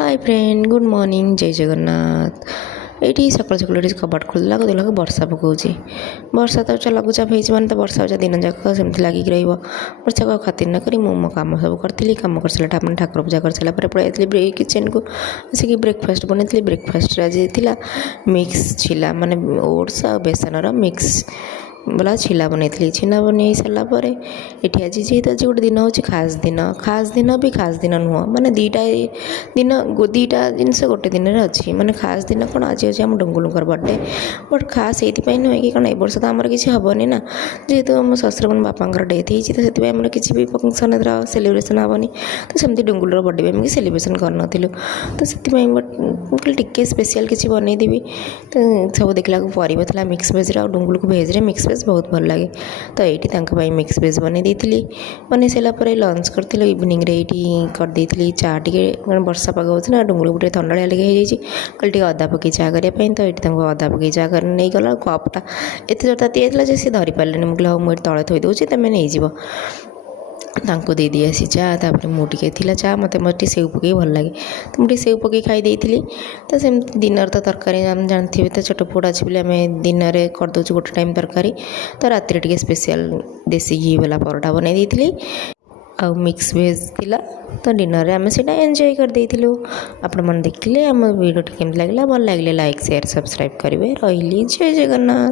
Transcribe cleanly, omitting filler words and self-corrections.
Hi friend good morning जय जगन्नाथ। ये सकाल सकाल कबाट खोलदेला देखला वर्षा पकाऊँ। वर्षा तो लघुचाप हो तो वर्षा हो दिन जाक सेमती लगिक वर्षा को खातिर न करी मो कम सब करी कम कर सारा अपने ठाकुर पूजा कर सारा पलि किचन को आसिक ब्रेकफास्ट बनई। ब्रेकफास्ट आज थी मिक्स छिला माने ओट्स आ बेसन मिक्स बोला छिला बनई। छिला बन सारापर ये आज जेहेतु आज गोटे दिन हूँ खास दिन भी खास दिन नुह माने दीटा जिनस गोटे दिन अच्छी माने खास दिन कौन आज अच्छे आम डुंगुलुंकर बर्थडे बट खास ये नुहे कि कौन ए वर्ष तो आम किसी हेनी ना जेहेतु आम शशुर मन बापा डेथ होती तो से आम किसी भी फंक्शन सेलिब्रेशन हेनी तो सेमती डुंगुलर बर्थडे भी आम सेलिब्रेशन करनूँ तो से टिके स्पेशल किसी बनईदेवी तो सब देखला परिवा था मिक्स भेज डुंगुल को भेज मिक्स भेज बहुत भल लगे तो ये मिक्स भेज बनई बन सारापर लंच करी इवनिंग ये करदे चा टे वर्षा पाग हो डुंगुल गोटे थंडा लगे कल अदा पकई चा करने तो ये अदा पकई चा कर नहीं गला कपटा एत जोरता दिया सी धरी पारे मुझे हाँ मुझे तले थी दूसरी तुम नहीं तांको दे दी आसी चा तापर मुझे थी चा मत मोटे सेव पकई भल लगे तो मुझे सेव पकई खाई तो सेम दिनर तो तरकारी आम जानते तो छोट पुट अच्छे बोले आम दिन में करदे गोटे टाइम तरकारी तो राति टे स्पेशल देसी घी वाला परोटा बनई आ मिक्स भेज थिला तो डिनर रे आम से एंजॉय कर देइथिलु। आपण मन देखिले आम वीडियो केमती लागला भल लागले लाइक शेयर सब्सक्राइब करेंगे। रही जय जगन्नाथ।